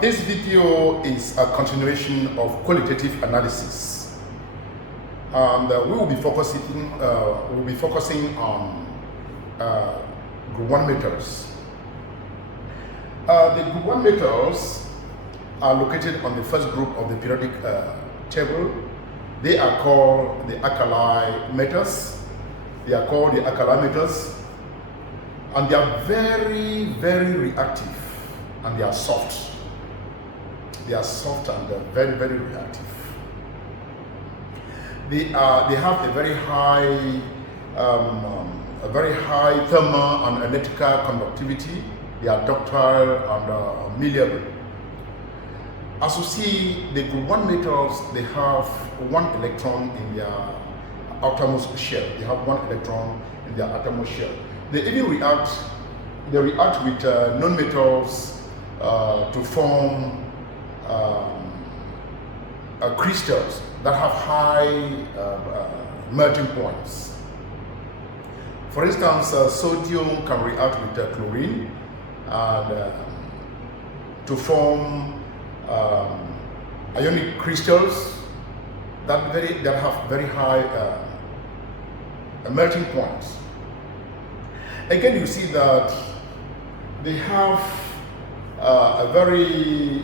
This video is a continuation of qualitative analysis, and we will be focusing on group 1 metals. The group 1 metals are located on the first group of the periodic table. They are called the alkali metals. They are called the alkali metals, and they are very, very reactive, and they are soft. They are soft and very, very reactive. They have a very high thermal and electrical conductivity. They are ductile and malleable. As you see, the group 1 metals, they have 1 electron in their outermost shell. They have 1 electron in their outermost shell. They even react with non-metals to form crystals that have high melting points. For instance, sodium can react with chlorine and to form ionic crystals that have very high melting points. Again, you see that they have a very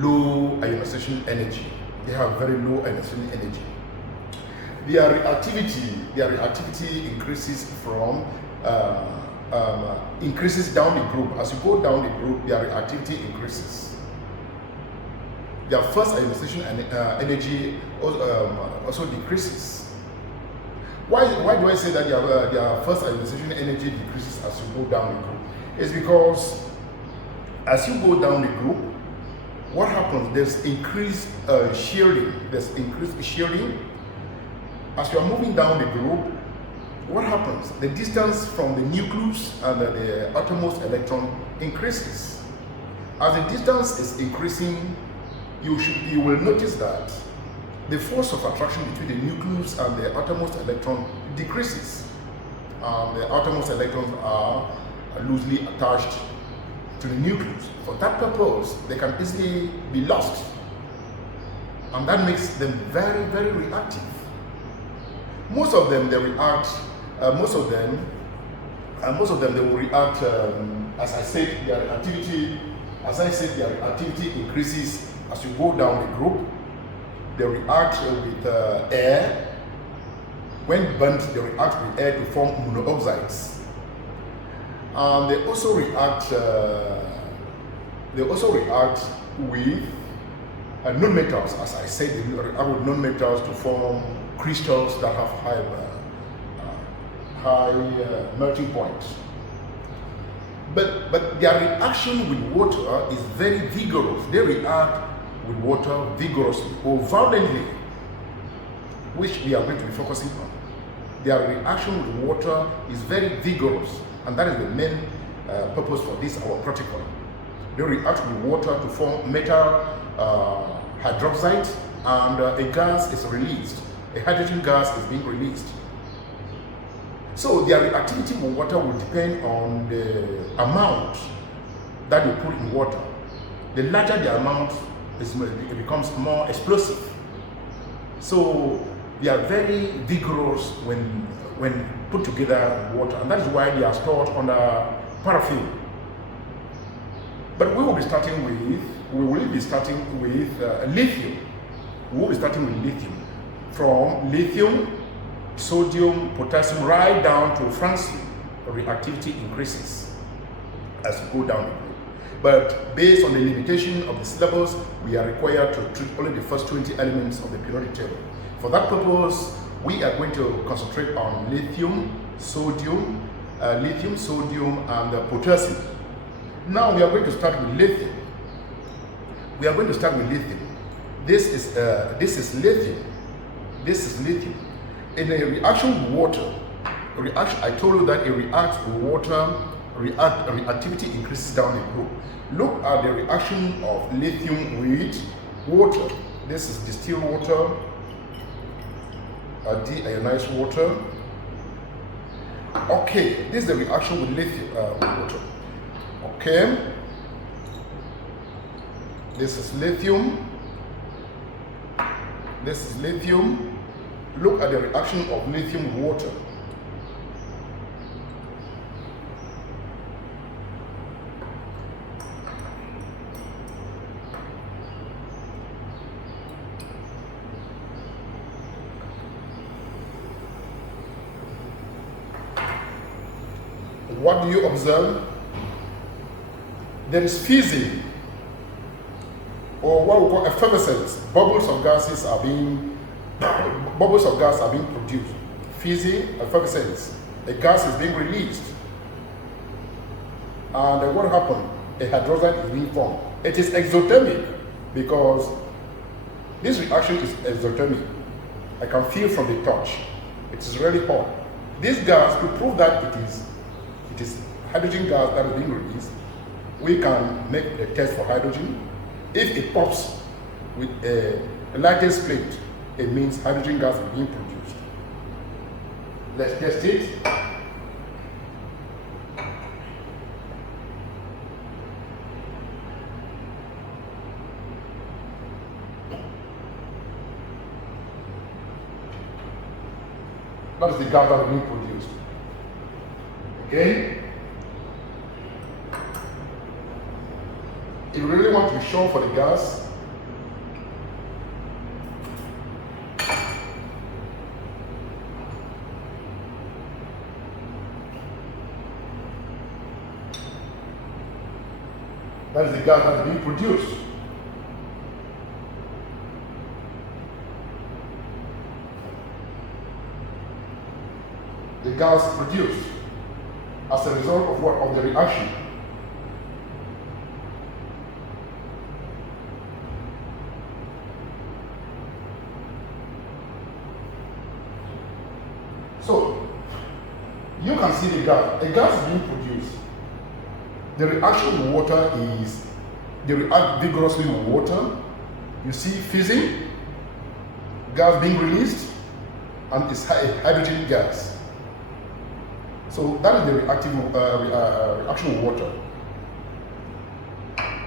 low ionization energy. They have very low ionization energy. Their reactivity increases increases down the group. As you go down the group, their reactivity increases. Their first ionization energy also decreases. Why do I say that their first ionization energy decreases as you go down the group? It's because as you go down the group, what happens? There's increased shielding. As you are moving down the group, what happens? The distance from the nucleus and the outermost electron increases. As the distance is increasing, you will notice that the force of attraction between the nucleus and the outermost electron decreases. The outermost electrons are loosely attached to the nucleus. For that purpose, they can easily be lost, and that makes them very, very reactive. Most of them, they react. They will react. As I said, their reactivity increases as you go down the group. They react with air. When burnt, they react with air to form monooxides. They also react with non-metals. As I said, they react with non-metals to form crystals that have high melting points. But their reaction with water is very vigorous. They react with water vigorously or violently, which we are going to be focusing on. Their reaction with water is very vigorous, and that is the main purpose for this, our protocol. They react with water to form metal hydroxide, and a gas is released. A hydrogen gas is being released. So their reactivity with water will depend on the amount that you put in water. The larger the amount, it becomes more explosive. So they are very vigorous when put together in water, and that is why they are stored under paraffin. But we will be starting with lithium. We will be starting with lithium. From lithium, sodium, potassium, right down to francium, reactivity increases as you go down the group. But based on the limitation of the syllabus, we are required to treat only the first 20 elements of the periodic table. For that purpose, we are going to concentrate on lithium, sodium, and potassium. Now we are going to start with lithium. This is lithium. In a reaction with water, I told you that it reacts with water. Reactivity increases down the group. Look at the reaction of lithium with water. This is distilled water, deionized water. Okay, this is the reaction with lithium water. Okay, This is lithium. This is lithium. Look at the reaction of lithium with water. What do you observe? There is fizzing, or what we call effervescence. Bubbles of gas are being produced. Fizzing, effervescence. A gas is being released. And what happened? A hydroxide is being formed. It is exothermic because this reaction is exothermic. I can feel from the touch. It is really hot. This gas, to prove that it is hydrogen gas that is being released, we can make a test for hydrogen. If it pops with a lattice plate, it means hydrogen gas is being produced. Let's test it. That is the gas that is being produced. Okay? If you really want to be sure for the gas, that is the gas that is being produced. The gas produced as a result of what? Of the reaction. So, you can see the gas. A gas is being produced. The reaction with water is, they react vigorously with water. You see fizzing, gas being released, and it's hydrogen gas. So that is the reaction with water.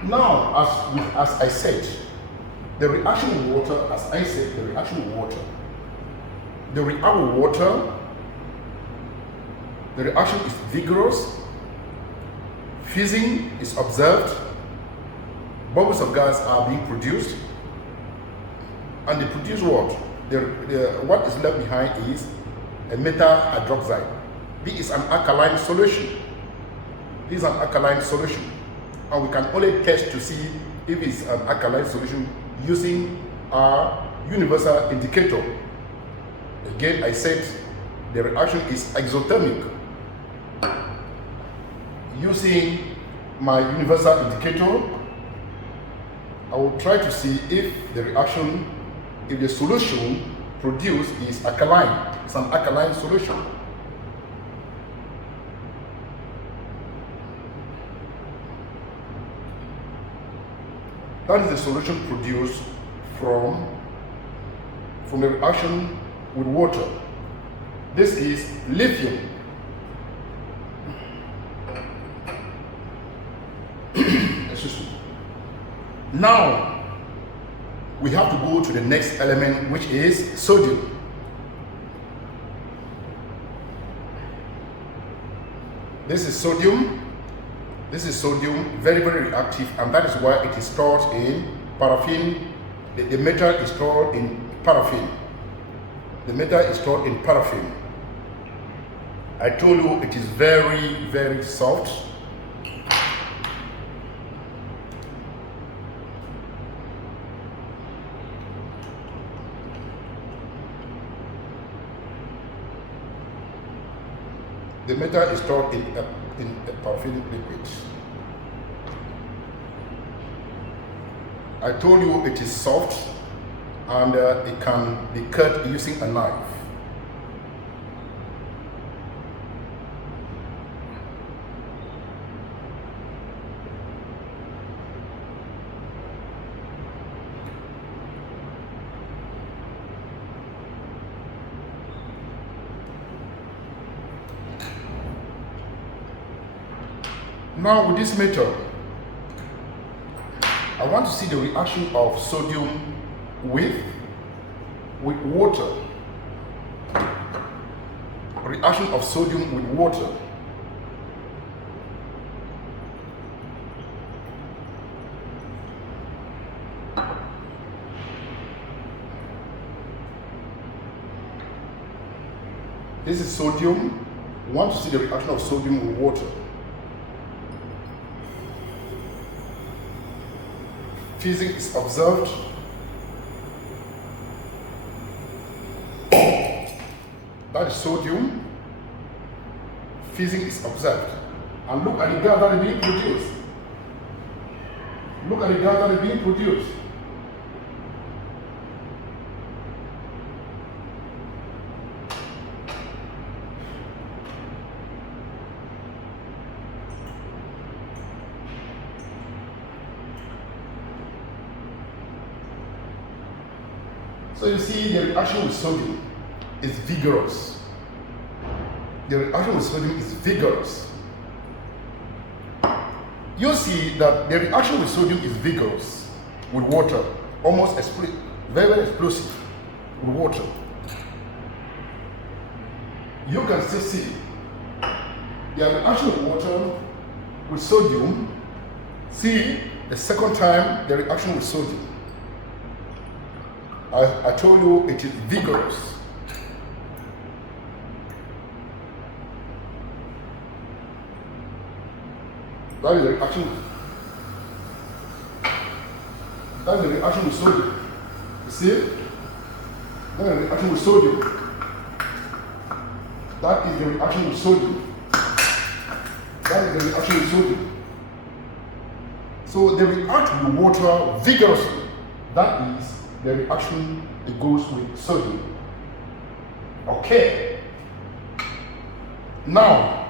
Now, as I said, the reaction with water, as I said, the reaction with water, they react with water. The reaction is vigorous. Fizzing is observed. Bubbles of gas are being produced. And they produce what? What is left behind is a metal hydroxide. This is an alkaline solution. This is an alkaline solution. And we can only test to see if it's an alkaline solution using our universal indicator. Again, I said the reaction is exothermic. Using my universal indicator, I will try to see if the reaction, if the solution produced is alkaline. It's an alkaline solution. That is the solution produced from the reaction with water. This is lithium. Excuse me. Now, we have to go to the next element, which is sodium. This is sodium. This is sodium, very, very reactive, and that is why it is stored in paraffin. The metal is stored in paraffin. The metal is stored in paraffin. I told you it is very, very soft. The metal is stored in a paraffin liquid. I told you it is soft and it can be cut using a knife. Now with this metal, I I want to see the reaction of sodium with water. Reaction of sodium with water. This is sodium. We want to see the reaction of sodium with water. Fusing is observed. That is sodium. Fusing is observed. And look at the gas that is being produced. Look at the gas that is being produced. So you see, the reaction with sodium is vigorous. The reaction with sodium is vigorous. You see that the reaction with sodium is vigorous with water, almost explosive, very, very explosive with water. You can still see the reaction with water with sodium. See the second time the reaction with sodium. I told you it is vigorous. That is the reaction. That is the reaction with sodium. You see? That is the reaction with sodium. That is the reaction with sodium. That is the reaction with sodium. So they react with water vigorously. That is the reaction that goes with sodium. Okay. Now,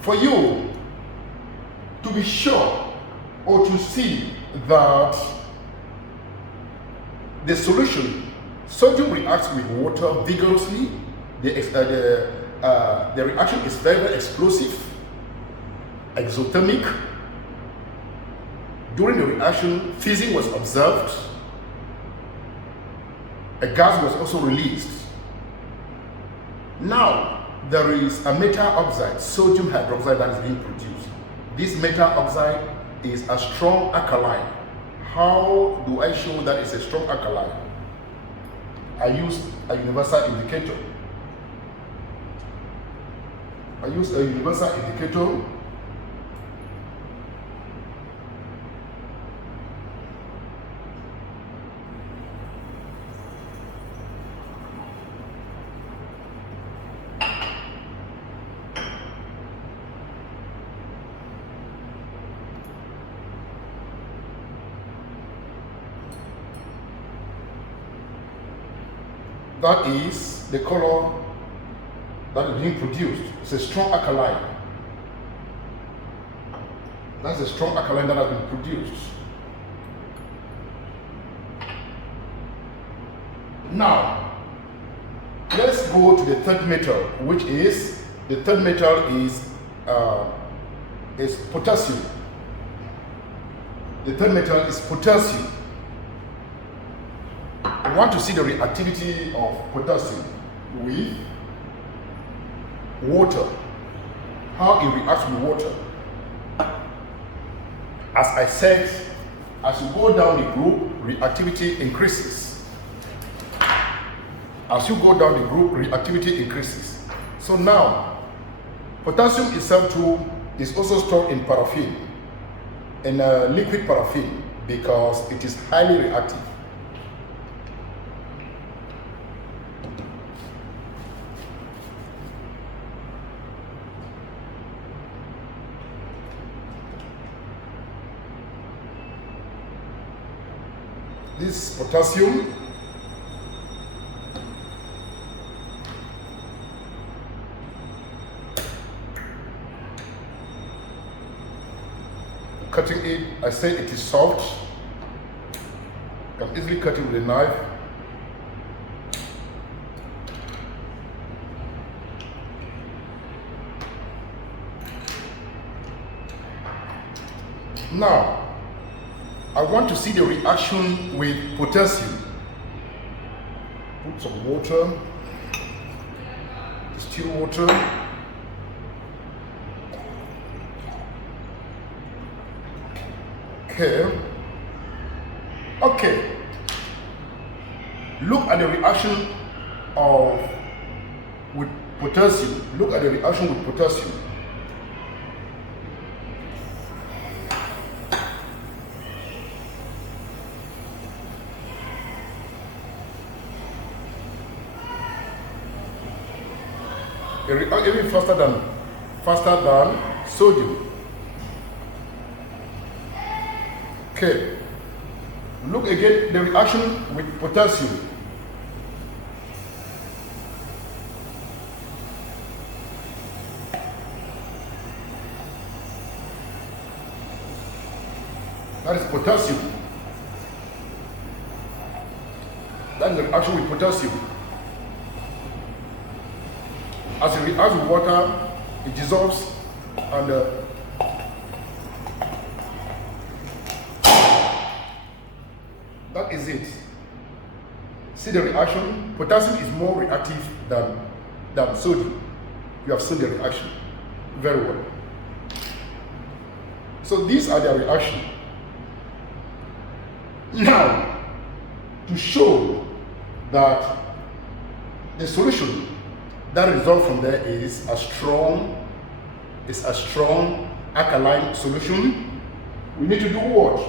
for you to be sure or to see that the solution, sodium reacts with water vigorously, the reaction is very, very explosive, exothermic. During the reaction, fusing was observed. A gas was also released. Now, there is a metal oxide, sodium hydroxide, that is being produced. This metal oxide is a strong alkaline. How do I show that it's a strong alkaline? I use a universal indicator. I use a universal indicator. That is the color that is being produced. It's a strong alkaline. That's a strong alkaline that has been produced. Now, let's go to the third metal, which is, the third metal is potassium. The third metal is potassium. I want to see the reactivity of potassium with water, how it reacts with water. As I said, as you go down the group, reactivity increases. As you go down the group, reactivity increases. So now, potassium itself too is also stored in paraffin, in liquid paraffin, because it is highly reactive. This potassium cutting it, I said it is soft. You can easily cut it with a knife. Now, I want to see the reaction with potassium. Put some water, distilled water. Okay. Look at the reaction with potassium. Look at the reaction with potassium. Even faster than sodium. Okay. Look again the reaction with potassium. That is potassium. That is the reaction with potassium. As it reacts with water, it dissolves and that is it. See the reaction? Potassium is more reactive than sodium. You have seen the reaction very well. So these are the reactions. Now, to show that the solution that results from there is a strong alkaline solution, we need to do what?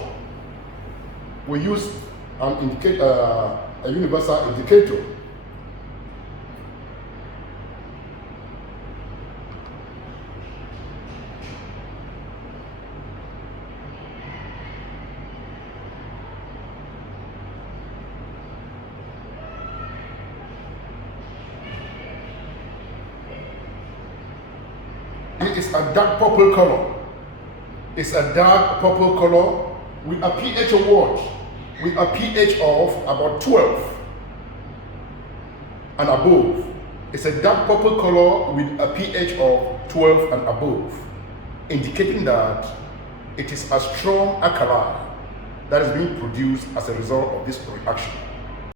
We use a universal indicator. It is a dark purple color. It's a dark purple color with a pH of what? With a pH of about 12 and above. It's a dark purple color with a pH of 12 and above, indicating that it is a strong alkali that is being produced as a result of this reaction.